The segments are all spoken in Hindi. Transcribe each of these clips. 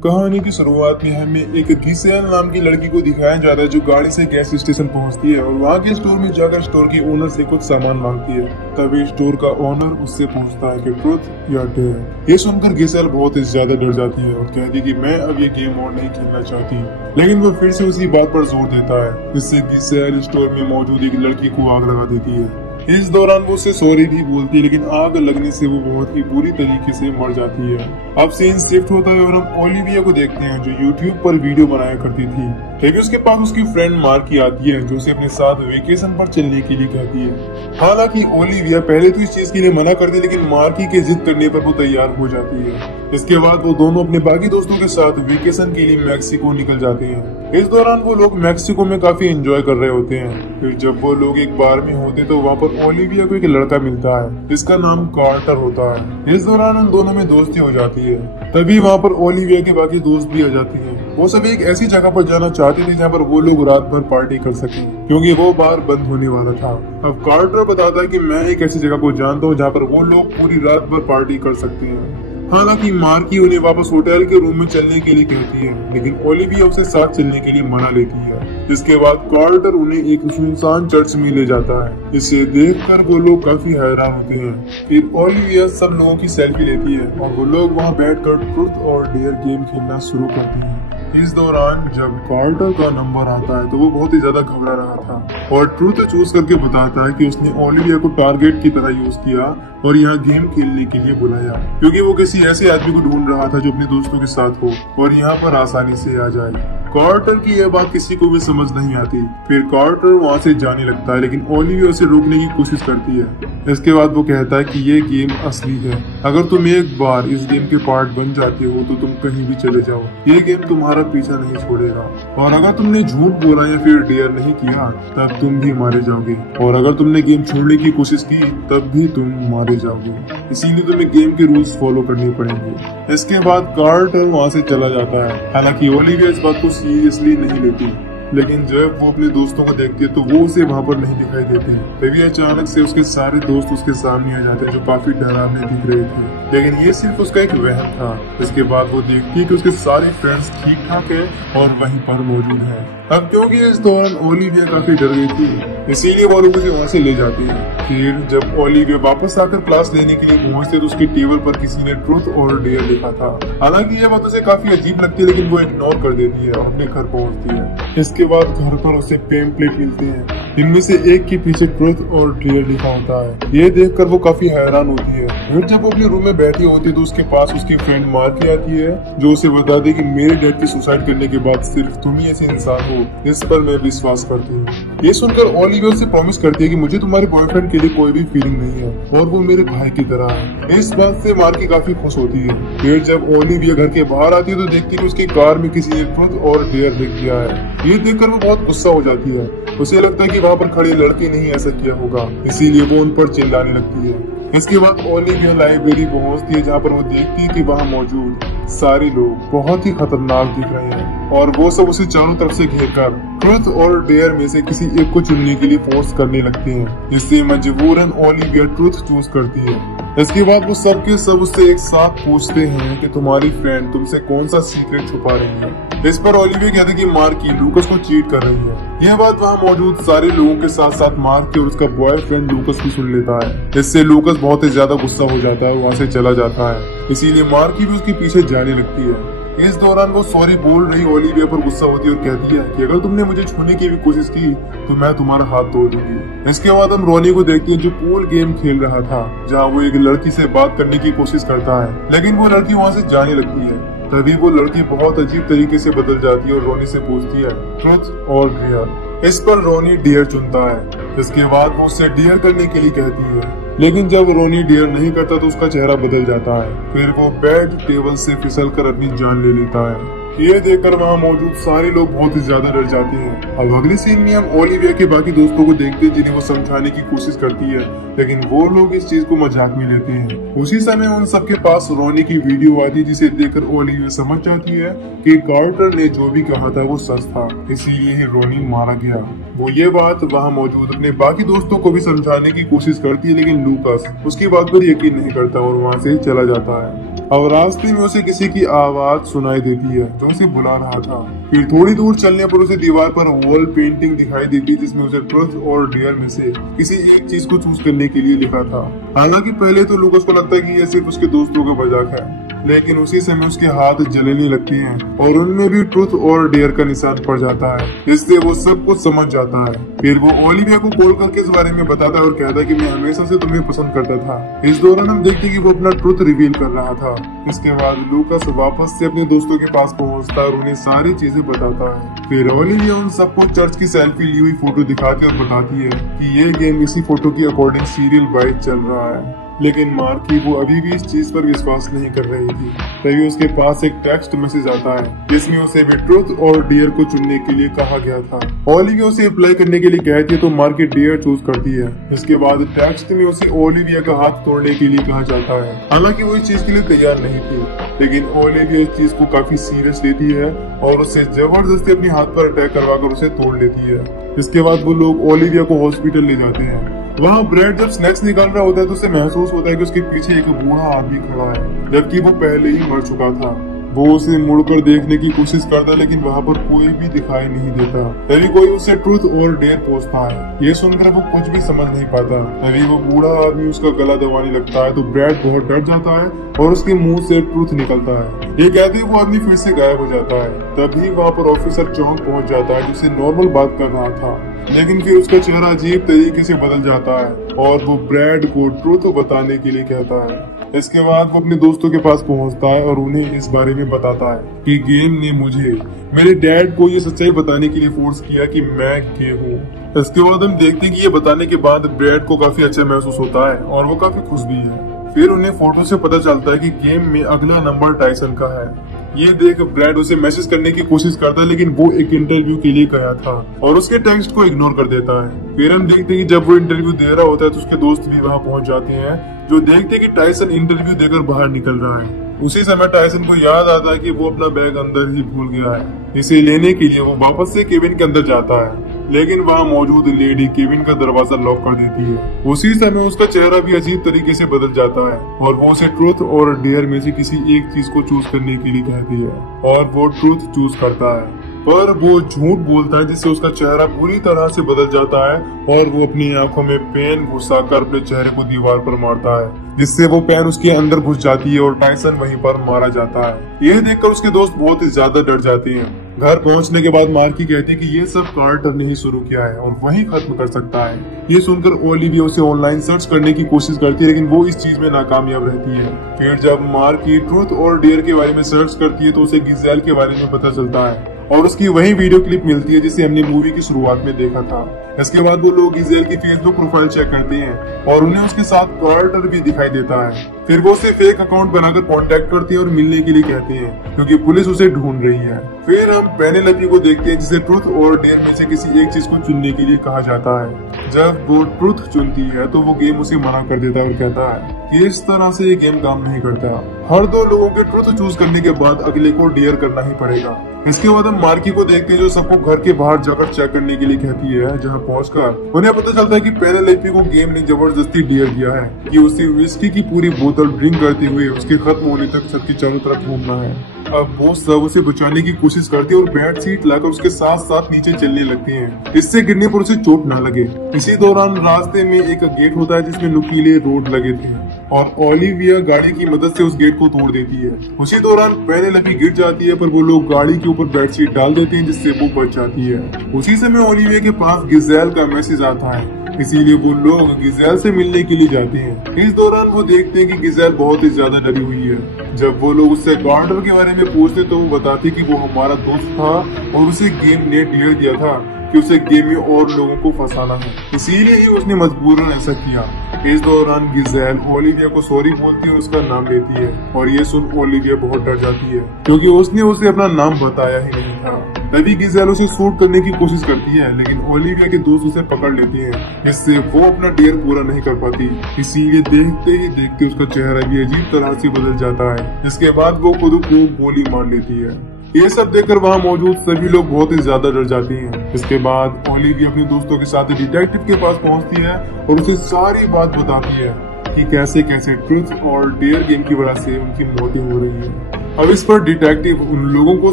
कहानी की शुरुआत में हमें एक गिसेल नाम की लड़की को दिखाया जाता है जो गाड़ी से गैस स्टेशन पहुंचती है और वहां के स्टोर में जाकर स्टोर की ओनर से कुछ सामान मांगती है। तभी स्टोर का ओनर उससे पूछता है कि ट्रुथ या डेयर। ये सुनकर गिसेल बहुत ही ज्यादा डर जाती है और कहती है कि मैं अब ये गेम और नहीं खेलना चाहती, लेकिन वो फिर से उसी बात पर जोर देता है, जिससे गिसेल स्टोर में मौजूद एक लड़की को आग लगा देती है। इस दौरान वो उससे सॉरी भी बोलती है, लेकिन आग लगने से वो बहुत ही बुरी तरीके से मर जाती है। अब सीन शिफ्ट होता है और हम ओलिविया को देखते हैं जो यूट्यूब पर वीडियो बनाया करती थी, लेकिन उसके पास उसकी फ्रेंड मार्की आती है जो उसे अपने साथ वेकेशन पर चलने के लिए कहती है। हालांकि ओलिविया पहले तो इस चीज के लिए मना करती है, लेकिन मार्की के जिद करने पर वो तैयार हो जाती है। इसके बाद वो दोनों अपने बाकी दोस्तों के साथ वेकेशन के लिए मैक्सिको निकल जाते हैं। इस दौरान वो लोग मैक्सिको में काफी एंजॉय कर रहे होते हैं। फिर जब वो लोग एक बार में होते तो वहाँ पर ओलिविया को एक लड़का मिलता है जिसका नाम कार्टर होता है। इस दौरान उन दोनों में दोस्ती हो जाती है। तभी वहाँ पर ओलिविया के बाकी दोस्त भी आ जाते हैं। वो सब एक ऐसी जगह पर जाना चाहते थे जहाँ पर वो लोग रात भर पार्टी कर सके, क्योंकि वो बार बंद होने वाला था। अब कार्टर बताता है कि मैं एक ऐसी जगह को जानता हूँ जहाँ पर वो लोग पूरी रात भर पार्टी कर सकते हैं। हालांकि मार्की उन्हें वापस होटल के रूम में चलने के लिए कहती है, लेकिन ओलिविया उसे साथ चलने के लिए मना लेती है। जिसके बाद कार्टर उन्हें एक सुनसान चर्च में ले जाता है। इसे देखकर वो लोग काफी हैरान होते हैं। फिर ओलिविया सब लोगों की सेल्फी लेती है और वो लोग वहाँ बैठकर ट्रुथ और डेयर गेम खेलना शुरू करते हैं। इस दौरान जब कार्टर का नंबर आता है तो वो बहुत ही ज्यादा घबरा रहा था और ट्रुथ चूज करके बताता है कि उसने ओलिविया को टारगेट की तरह यूज किया और यहाँ गेम खेलने के लिए बुलाया, क्योंकि वो किसी ऐसे आदमी को ढूंढ रहा था जो अपने दोस्तों के साथ हो और यहाँ पर आसानी से आ जाए। कार्टर की यह बात किसी को भी समझ नहीं आती। फिर कार्टर वहाँ से जाने लगता है, लेकिन ओलिविया उसे रोकने की कोशिश करती है। इसके बाद वो कहता है कि ये गेम असली है, अगर तुम एक बार इस गेम के पार्ट बन जाते हो तो तुम कहीं भी चले जाओ, ये गेम तुम्हारा पीछा नहीं छोड़ेगा, और अगर तुमने झूठ बोला या फिर डेयर नहीं किया तब तुम भी मारे जाओगे, और अगर तुमने गेम छोड़ने की कोशिश की तब भी तुम मारे जाओगे, इसीलिए तुम्हें गेम के रूल्स फॉलो करने पड़ेंगे। इसके बाद कार्टर वहाँ से चला जाता है। हालांकि ओलिविया इस बात को सीरियसली नहीं लेती, लेकिन जब वो अपने दोस्तों को देखती है तो वो उसे वहाँ पर नहीं दिखाई देते। तभी अचानक से उसके सारे दोस्त उसके सामने आ जाते हैं जो काफी डरावने दिख रहे थे, लेकिन ये सिर्फ उसका एक वहम था। इसके बाद वो देखती है कि उसके सारे फ्रेंड्स ठीक ठाक है और वहीं पर मौजूद है। अब क्योंकि इस दौरान ओलिविया काफी डर गई थी, इसीलिए वो लोग उसे वहाँ से ले जाती है। फिर जब ओलिविया वापस आकर क्लास लेने के लिए पहुंचते तो उसकी टेबल पर किसी ने ट्रुथ और डेयर लिखा था। हालांकि ये बात उसे काफी अजीब लगती है, लेकिन वो इग्नोर कर देती है और अपने घर पहुंचती है। इसके बाद घर पर उसे पेम्पलेट मिलते हैं, इनमें से एक के पीछे ट्रुथ और डेयर लिखा होता है। ये देखकर वो काफी हैरान होती है। फिर जब वो अपने रूम में बैठी होती है तो उसके पास उसकी फ्रेंड मार्की आती है जो उसे बता दे कि मेरे डैड की सुसाइड करने के बाद सिर्फ तुम ही ऐसे इंसान हो जिस पर मैं विश्वास करती हूँ। ये सुनकर ओलिविया से प्रॉमिस करती है कि मुझे तुम्हारे बॉयफ्रेंड के लिए कोई भी फीलिंग नहीं है और वो मेरे भाई की तरह है। इस बात से मार्की काफी खुश होती है। फिर जब ओलिविया घर के बाहर आती है तो देखती है कि उसकी कार में किसी ने ट्रुथ और डेयर लिख दिया है। ये देखकर वो बहुत गुस्सा हो जाती है। उसे लगता है कि वहाँ पर खड़े लड़के ने ही ऐसा किया होगा, इसीलिए वो उन पर चिल्लाने लगती है। इसके बाद ओलिविया लाइब्रेरी पहुंचती है जहाँ पर वो देखती है कि वहाँ मौजूद सारे लोग बहुत ही खतरनाक दिख रहे हैं और वो सब उसे चारों तरफ से घेरकर ट्रुथ और डेयर में से किसी एक को चुनने के लिए फोर्स करने लगते हैं, जिससे मजबूरन ओलिविया ट्रुथ चूज करती है। इसके बाद वो सब के सब उससे एक साथ पूछते हैं कि तुम्हारी फ्रेंड तुमसे कौन सा सीक्रेट छुपा रही है। इस पर ओलिविया कहते हैं कि मार्की लूकस को चीट कर रही है। यह बात वहाँ मौजूद सारे लोगों के साथ साथ मार्की और उसका बॉयफ्रेंड लूकस भी सुन लेता है। इससे लूकस बहुत ही ज्यादा गुस्सा हो जाता है और वहाँ से चला जाता है। इसीलिए मार्की भी उसके पीछे जाने लगती है। इस दौरान वो सॉरी बोल रही ओलिविया पर गुस्सा होती है और कहती है कि अगर तुमने मुझे छूने की भी कोशिश की तो मैं तुम्हारा हाथ तोड़ दूंगी। इसके बाद हम रोनी को देखते हैं जो पूल गेम खेल रहा था, जहाँ वो एक लड़की से बात करने की कोशिश करता है, लेकिन वो लड़की वहाँ से जाने लगती है। तभी वो लड़की बहुत अजीब तरीके से बदल जाती है और रोनी से पूछती है ट्रुथ और डेयर। इस पर रोनी डेयर चुनता है। इसके बाद वो उससे डेयर करने के लिए कहती है, लेकिन जब रोनी डेयर नहीं करता तो उसका चेहरा बदल जाता है। फिर वो बेड टेबल से फिसलकर अपनी जान ले लेता है। ये देखकर वहाँ मौजूद सारे लोग बहुत ही ज्यादा डर जाते हैं। अब अगले सीन में हम ओलिविया के बाकी दोस्तों को देखते हैं जिन्हें वो समझाने की कोशिश करती है, लेकिन वो लोग इस चीज को मजाक में लेते हैं। उसी समय उन सबके पास रोनी की वीडियो आती है, जिसे देखकर ओलिविया समझ जाती है कि कार्टर ने जो भी कहा था वो सच था, इसीलिए ही रोनी मारा गया। वो ये बात वहाँ मौजूद अपने बाकी दोस्तों को भी समझाने की कोशिश करती है, लेकिन लूकास उसकी बात पर यकीन नहीं करता और वहाँ से चला जाता है। और रास्ते में उसे किसी की आवाज सुनाई देती है जो उसे बुला रहा था। फिर थोड़ी दूर चलने पर उसे दीवार पर वॉल पेंटिंग दिखाई देती जिसमें उसे ट्रुथ और डेयर में से किसी एक चीज को चूज करने के लिए लिखा था। हालांकि पहले तो लूकास को लगता है कि यह सिर्फ उसके दोस्तों का मजाक है, लेकिन उसी समय उसके हाथ जलने लगते हैं और उनमें भी ट्रुथ और डेयर का निशान पड़ जाता है, जिससे वो सब कुछ समझ जाता है। फिर वो ओलिविया को कॉल करके इस बारे में बताता है और कहता है कि मैं हमेशा से तुम्हें पसंद करता था। इस दौरान हम देखते हैं कि वो अपना ट्रुथ रिवील कर रहा था। इसके बाद लूकास वापस से अपने दोस्तों के पास पहुंचता है और उन्हें सारी चीजें बताता है। फिर ओलिविया उन सबको चर्च की सेल्फी ली हुई फोटो दिखाती और बताती है कि ये गेम इसी फोटो की अकॉर्डिंग सीरियल वाइज चल रहा है। लेकिन मार्की वो अभी भी इस चीज पर विश्वास नहीं कर रही थी। तभी उसके पास एक टेक्स्ट मैसेज आता है जिसमें उसे भी ट्रुथ और डेयर को चुनने के लिए कहा गया था। ओलिविया उसे अप्लाई करने के लिए कहती है तो मार्की डेयर चूज करती है। इसके बाद टेक्स्ट में उसे ओलिविया का हाथ तोड़ने के लिए कहा जाता है। हालांकि वो इस चीज के लिए तैयार नहीं थी, लेकिन ओलिविया इस चीज को काफी सीरियस लेती है और उससे जबरदस्ती अपने हाथ पर अटैक करवाकर उसे तोड़ लेती है। इसके बाद वो लोग ओलिविया को हॉस्पिटल ले जाते हैं। वहाँ ब्रैड जब स्नैक्स निकाल रहा होता है तो उसे महसूस होता है कि उसके पीछे एक बूढ़ा आदमी खड़ा है, जबकि वो पहले ही मर चुका था। वो उसे मुड़कर देखने की कोशिश करता है लेकिन वहाँ पर कोई भी दिखाई नहीं देता। तभी कोई उससे ट्रुथ और डेयर पूछता है। ये सुनकर वो कुछ भी समझ नहीं पाता। तभी वो बूढ़ा आदमी उसका गला दबाने लगता है तो ब्रैड बहुत डर जाता है और उसके मुंह से ट्रुथ निकलता है। ये कहते ही वो आदमी फिर से गायब हो जाता है। तभी वहाँ पर ऑफिसर चौंक पहुंच जाता है जिससे नॉर्मल बात कर रहा था, लेकिन फिर उसका चेहरा अजीब तरीके से बदल जाता है और वो ब्रैड को ट्रुथ बताने के लिए कहता है। इसके बाद वो अपने दोस्तों के पास पहुंचता है और उन्हें इस बारे में बताता है कि गेम ने मुझे मेरे डैड को ये सच्चाई बताने के लिए फोर्स किया कि मैं गे हूँ। इसके बाद हम देखते हैं कि ये बताने के बाद ब्रैड को काफी अच्छा महसूस होता है और वो काफी खुश भी है। फिर उन्हें फोटो से पता चलता है कि गेम में अगला नंबर टाइसन का है। ये देख ब्रैड उसे मैसेज करने की कोशिश करता है, लेकिन वो एक इंटरव्यू के लिए गया था और उसके टेक्स्ट को इग्नोर कर देता है। फिर हम देखते हैं कि जब वो इंटरव्यू दे रहा होता है तो उसके दोस्त भी वहाँ पहुँच जाते हैं, जो देखते हैं कि टाइसन इंटरव्यू देकर बाहर निकल रहा है। उसी समय टाइसन को याद आता है कि वो अपना बैग अंदर ही भूल गया है। इसे लेने के लिए वो वापस से केबिन के अंदर जाता है, लेकिन वहाँ मौजूद लेडी केबिन का दरवाजा लॉक कर देती है। उसी समय उसका चेहरा भी अजीब तरीके से बदल जाता है और वो उसे ट्रुथ और डेयर में से किसी एक चीज को चूज करने के लिए कहती है और वो ट्रुथ चूज करता है। पर वो झूठ बोलता है जिससे उसका चेहरा पूरी तरह से बदल जाता है और वो अपनी आंखों में पेन घुसाकर अपने चेहरे को दीवार पर मारता है, जिससे वो पेन उसके अंदर घुस जाती है और टाइसन वहीं पर मारा जाता है। यह देखकर उसके दोस्त बहुत ही ज्यादा डर जाते हैं। घर पहुंचने के बाद मार्की कहती है कि ये सब कार्टर ने ही शुरू किया है और वही खत्म कर सकता है। ये सुनकर ओलिविया उसे ऑनलाइन सर्च करने की कोशिश करती है, लेकिन वो इस चीज में नाकामयाब रहती है। फिर जब मार्की ट्रुथ और डेयर के बारे में सर्च करती है तो उसे गिज़ेल के बारे में पता चलता है और उसकी वही वीडियो क्लिप मिलती है जिसे हमने मूवी की शुरुआत में देखा था। इसके बाद वो लोग गिज़ेल की फेसबुक प्रोफाइल चेक करते हैं और उन्हें उसके साथ कार्टर भी दिखाई देता है। फिर वो उसे फेक अकाउंट बनाकर कांटेक्ट करती है और मिलने के लिए कहते हैं, क्योंकि पुलिस उसे ढूंढ रही है। फिर हम पेनेलोपी को देखते हैं जिसे ट्रुथ और डेयर में से किसी एक चीज को चुनने के लिए कहा जाता है। जब वो ट्रुथ चुनती है तो वो गेम उसे मना कर देता है और कहता है कि इस तरह से ये गेम काम नहीं करता। हर दो लोगों के ट्रुथ चूज करने के बाद अगले को डेयर करना ही पड़ेगा। इसके बाद हम मार्की को देखते हैं जो सबको घर के बाहर जाकर चेक करने के लिए कहती है, जहाँ पहुंचकर उन्हें पता चलता है कि पेनेलोपी को गेम ने जबरदस्ती डेयर दिया है कि उसे विस्की की पूरी बोतल ड्रिंक करते हुए उसके खत्म होने तक छत की चारों तरफ घूमना है। अब वो सब उसे बचाने की कोशिश करती है और बेड सीट लाकर उसके साथ साथ नीचे चलने लगते हैं, इससे गिरने पर उसे चोट ना लगे। इसी दौरान रास्ते में एक गेट होता है जिसमें नुकीले रोड लगे थे और ओलिविया गाड़ी की मदद से उस गेट को तोड़ देती है। उसी दौरान पेनेलोपी गिर जाती है, पर वो लोग गाड़ी के ऊपर बेड सीट डाल देते हैं जिससे वो बच जाती है। उसी समय ओलिविया के पास गिज़ेल का मैसेज आता है, इसीलिए वो लोग गिज़ेल से मिलने के लिए जाते हैं। इस दौरान वो देखते हैं कि गिज़ेल बहुत ही ज्यादा डरी हुई है। जब वो लोग उससे कार्टर के बारे में पूछते तो वो बताती कि वो हमारा दोस्त था और उसे गेम ने डेयर दिया था कि उसे गेम में और लोगों को फंसाना है, इसीलिए ही उसने मजबूरन ऐसा किया। इस दौरान गिज़ेल ओलिविया को सॉरी बोलती है और उसका नाम लेती है और ये सुन ओलिविया बहुत डर जाती है क्योंकि उसने उसे अपना नाम बताया ही नहीं था। तभी गिज़ेल उसे शूट करने की कोशिश करती है, लेकिन ओलिविया के दोस्त उसे पकड़ लेते हैं, जिससे वो अपना डेयर पूरा नहीं कर पाती। इसीलिए देखते ही देखते उसका चेहरा भी अजीब तरह से बदल जाता है। इसके बाद वो खुद को गोली मार लेती है। ये सब देखकर वहाँ मौजूद सभी लोग बहुत ही ज्यादा डर जाते हैं। इसके बाद ओलिविया अपने दोस्तों के साथ डिटेक्टिव के पास पहुँचती है और उसे सारी बात बताती है। कि कैसे कैसे ट्रुथ और डेयर गेम की वजह से उनकी मौतें हो रही है। अब इस पर डिटेक्टिव उन लोगों को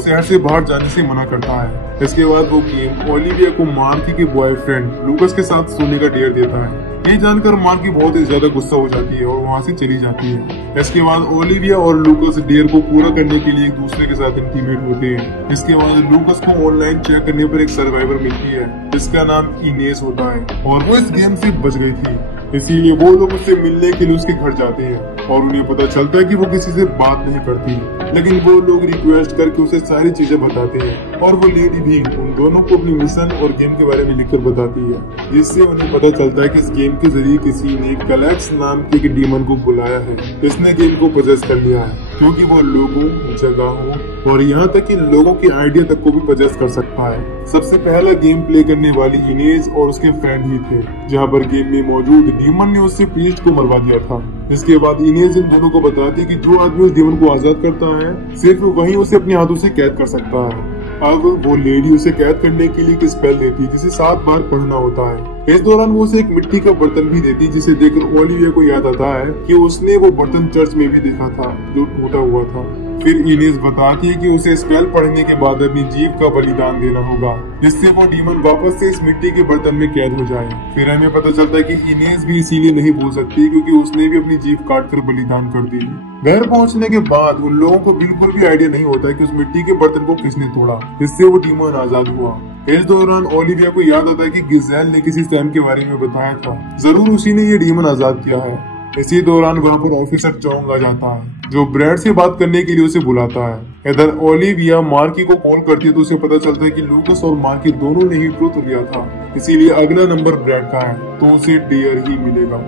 शहर से बाहर जाने से मना करता है। इसके बाद वो गेम ओलिविया को मार्की के बॉयफ्रेंड लूकस के साथ सोने का डेयर देता है। ये जानकर मार्की बहुत ही ज्यादा गुस्सा हो जाती है और वहाँ से चली जाती है। इसके बाद ओलिविया और लूकस डेयर को पूरा करने के लिए एक दूसरे के साथ इंटीमेट होते हैं। इसके बाद लूकस को ऑनलाइन चेक करने पर एक सर्वाइवर मिलती है जिसका नाम इनेस होता है और वो इस गेम से बच गई थी। इसीलिए वो लोग उससे मिलने के लिए उसके घर जाते हैं और उन्हें पता चलता है कि वो किसी से बात नहीं करती, लेकिन वो लोग रिक्वेस्ट करके उसे सारी चीजें बताते हैं और वो लेडी भी उन दोनों को अपनी मिशन और गेम के बारे में लिखकर बताती है, जिससे उन्हें पता चलता है कि इस गेम के जरिए किसी ने कलेक्स नाम के एक डीमन को बुलाया है। इसने गेम को पोजेस कर लिया है क्योंकि वो लोगों, जगहों और यहाँ तक कि लोगों के आइडिया तक को भी पोजेस कर सकता है। सबसे पहला गेम प्ले करने वाली इनेज और उसके फ्रेंड ही थे, जहाँ पर गेम में मौजूद डीमन ने उससे प्रीस्ट को मरवा दिया था। इसके बाद इनेज इन दोनों को बताती है कि जो आदमी उस डीमन को आजाद करता है सिर्फ वही उसे अपने हाथों से कैद कर सकता है। अब वो लेडी उसे कैद करने के लिए एक स्पेल देती है जिसे 7 बार पढ़ना होता है। इस दौरान वो उसे एक मिट्टी का बर्तन भी देती, जिसे देखकर ओलिविया को याद आता है कि उसने वो बर्तन चर्च में भी देखा था जो टूटा हुआ था। फिर इनेस बताती है कि उसे स्पेल पढ़ने के बाद अपनी जीभ का बलिदान देना होगा, जिससे वो डीमन वापस से इस मिट्टी के बर्तन में कैद हो जाए। फिर हमें पता चलता है कि इनेस भी इसीलिए नहीं बोल सकती क्योंकि उसने भी अपनी जीभ काट कर बलिदान कर दी। घर पहुंचने के बाद उन लोगों को बिल्कुल भी आइडिया नहीं होता है कि उस मिट्टी के बर्तन को किसने तोड़ा, जिससे वो डीमन आजाद हुआ। इस दौरान ओलिविया को याद आता है कि गिजेल ने किसी सैम के बारे में बताया था, जरूर उसी ने ये डीमन आजाद किया है। इसी दौरान वहाँ पर ऑफिसर चोंग आ जाता है जो ब्रैड से बात करने के लिए उसे बुलाता है। इधर ओलिविया मार्की को कॉल करती है तो उसे पता चलता है कि लूकस और मार्की दोनों ने ही ट्रुथ लिया था, इसीलिए अगला नंबर ब्रैड का है तो उसे डेयर ही मिलेगा।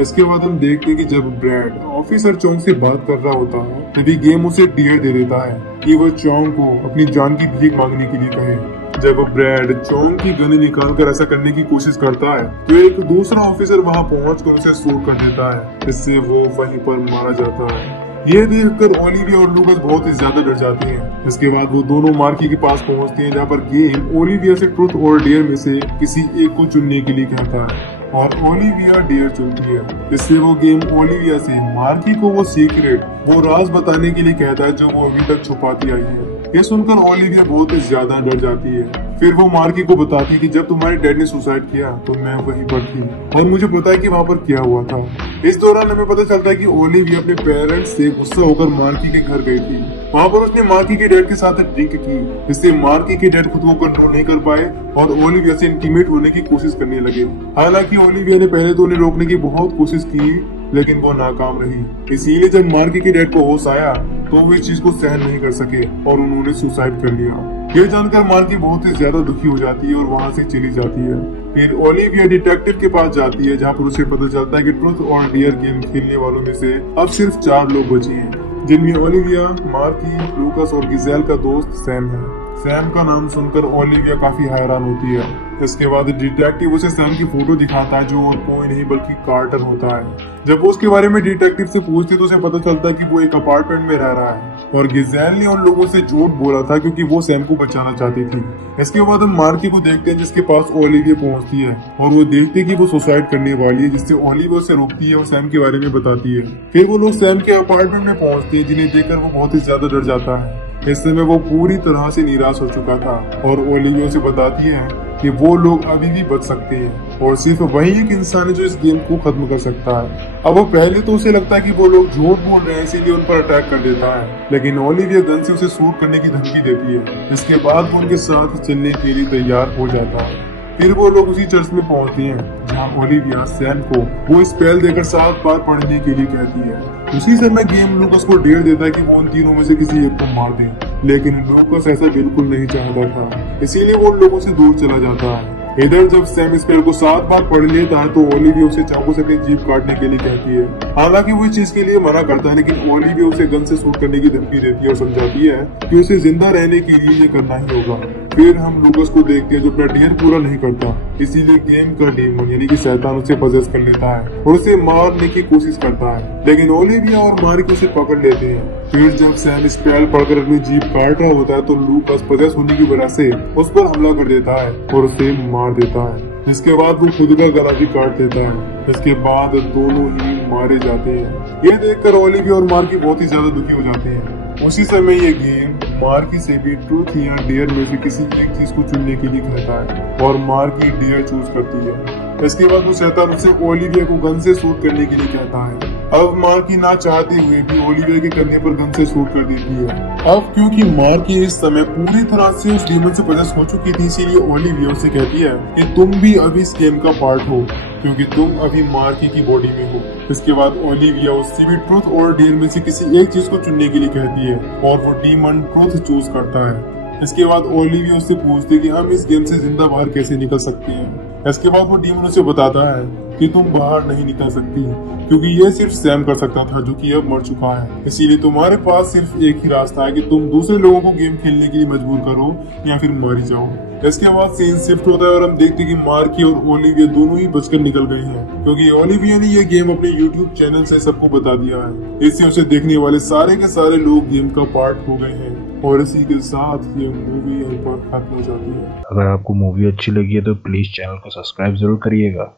इसके बाद हम देखते हैं कि जब ब्रैड ऑफिसर चोंग से बात कर रहा होता है तभी गेम उसे डेयर दे देता है कि वह चोंग को अपनी जान की भीख मांगने के लिए कहे। जब ब्रैड चोंग की गन निकालकर ऐसा करने की कोशिश करता है तो एक दूसरा ऑफिसर वहां पहुंचकर उसे शूट कर देता है, इससे वो वहीं पर मारा जाता है। ये देखकर ओलिविया और लूकस बहुत ही ज्यादा डर जाते हैं। इसके बाद वो दोनों मार्की के पास पहुंचते हैं जहाँ पर गेम ओलिविया से ट्रुथ और डेयर में से किसी एक को चुनने के लिए कहता है और ओलिविया डेयर चुनती है। इससे वो गेम ओलिविया से मार्की को वो सीक्रेट, वो राज बताने के लिए कहता है जो वो अभी तक छुपाती आई है। ये सुनकर ओलिविया बहुत ही ज्यादा डर जाती है। फिर वो मार्की को बताती है कि जब तुम्हारे डैड ने सुसाइड किया तो मैं वहीं पर थी और मुझे पता है कि वहाँ पर क्या हुआ था। इस दौरान हमें पता चलता है कि ओलिविया अपने पेरेंट्स से गुस्सा होकर मार्की के घर गई थी। वहाँ पर उसने मार्की के डैड के साथ ड्रिंक की, जिससे मार्की के डैड खुद को कंट्रोल नहीं कर पाए और ओलिविया से इंटीमेट होने की कोशिश करने लगे। हालांकि ओलिविया ने पहले तो उन्हें रोकने की बहुत कोशिश की लेकिन वो नाकाम रही। इसीलिए जब मार्की के डैड को होश आया तो वो इस चीज को सहन नहीं कर सके और उन्होंने सुसाइड कर लिया। ये जानकर मार्की बहुत ही ज्यादा दुखी हो जाती है और वहाँ से चली जाती है। फिर ओलिविया डिटेक्टिव के पास जाती है जहाँ पर उसे पता चलता है कि ट्रुथ और डेयर गेम खेलने वालों में से अब सिर्फ 4 लोग बचे हैं, जिनमें ओलिविया, मार्की, लूकस और गिजेल का दोस्त सैम है। सैम का नाम सुनकर ओलिविया काफी हैरान होती है। इसके बाद डिटेक्टिव उसे सैम की फोटो दिखाता है जो और कोई नहीं बल्कि कार्टर होता है। जब वो उसके बारे में डिटेक्टिव से पूछती तो उसे पता चलता है कि वो एक अपार्टमेंट में रह रहा है और गिजेल ने उन लोगों से झूठ बोला था क्योंकि वो सैम को बचाना चाहती थी। इसके बाद हम मार्की को देखते हैं जिसके पास ओलिविया पहुंचती है और वो देखते हैं कि वो सुसाइड करने वाली है, जिससे ओलिविया उसे रोकती है और सैम के बारे में बताती है। फिर वो लोग सैम के अपार्टमेंट में पहुंचते हैं जिन्हें देखकर वो बहुत ही ज्यादा डर जाता है। इस समय वो पूरी तरह से निराश हो चुका था और ओलिविया से बताती है कि वो लोग अभी भी बच सकते हैं और सिर्फ वही एक इंसान है जो इस गेम को खत्म कर सकता है। अब वो पहले तो उसे लगता है कि वो लोग झूठ बोल रहे हैं इसीलिए उन पर अटैक कर देता है, लेकिन ओलिविया गन से उसे शूट करने की धमकी देती है। इसके बाद वो उनके साथ चलने के लिए तैयार हो जाता है। फिर वो लोग उसी चर्च में पहुंचते हैं जहाँ ओलिविया सैम को वो स्पेल देकर 7 बार पढ़ने के लिए कहती है। उसी समय गेम लूकस को डेयर देता है कि वो उन तीनों में से किसी एक को मार दे, लेकिन लूकस ऐसा बिल्कुल नहीं चाहता था, इसीलिए वो लोगों से दूर चला जाता है। इधर जब सैम स्पेल को 7 बार पढ़ लेता है तो ओलिविया उसे चाकू से अपनी जीभ काटने के लिए कहती है। हालांकि वो इस चीज के लिए मना करता है, लेकिन ओलिविया उसे गन से शूट करने की धमकी देती है और समझाती है कि उसे जिंदा रहने के लिए ये करना ही होगा। फिर हम लूकस को देखते हैं जो अपना डेयर पूरा नहीं करता, इसीलिए गेम का डीमन यानी कि शैतान उसे पजेस कर लेता है और उसे मारने की कोशिश करता है, लेकिन ओलिविया और मार्की उसे पकड़ लेते हैं। फिर जब सैम स्पेल पढ़कर अपनी जीभ काट रहा होता है तो लूकस पजेस होने की वजह से उस पर हमला कर देता है और उसे मार देता है। इसके बाद वो खुद का गला भी काट देता है। इसके बाद दोनों ही मारे जाते हैं। ये देखकर ओलिविया और मार्की बहुत ही ज्यादा दुखी हो जाते हैं। उसी समय ये गेम मार्की से भी ट्रूथ या डेयर में से किसी एक चीज को चुनने के लिए कहता है और मार्की डेयर चूज करती है। इसके बाद वो शैतान उसे ओलिविया को गन से शूट करने के लिए कहता है। अब मार्की ना चाहते हुए भी ओलिविया के कंधे पर गन से शूट कर देती है। अब क्योंकि मार्की इस समय पूरी तरह से उस डीमन से पजेस हो चुकी थी, इसीलिए ओलिविया उसे कहती है कि तुम भी अभी इस गेम का पार्ट हो क्योंकि तुम अभी मार्की की बॉडी में हो। इसके बाद ओलिविया उससे भी ट्रूथ और डेयर में से किसी एक चीज को चुनने के लिए कहती है और वो डीमन ट्रूथ चूज करता है। इसके बाद ओलिविया उससे पूछती है कि हम इस गेम से जिंदा बाहर कैसे निकल सकते हैं। इसके बाद वो डीमन उसे बताता है कि तुम बाहर नहीं निकल सकती क्योंकि ये सिर्फ सैम कर सकता था जो कि अब मर चुका है। इसीलिए तुम्हारे पास सिर्फ एक ही रास्ता है कि तुम दूसरे लोगों को गेम खेलने के लिए मजबूर करो या फिर मारी जाओ। इसके बाद सीन शिफ्ट होता है और हम देखते हैं कि मार्की और ओलिविया दोनों ही बचकर निकल गए हैं क्योंकि ओलिविया ने ये गेम अपने YouTube चैनल से सबको बता दिया है। इससे उसे देखने वाले सारे के सारे लोग गेम का पार्ट हो गए हैं और इसी के साथ ये मूवी यहीं पर खत्म हो जाती है। अगर आपको मूवी अच्छी लगी है तो प्लीज चैनल को सब्सक्राइब जरूर करिएगा।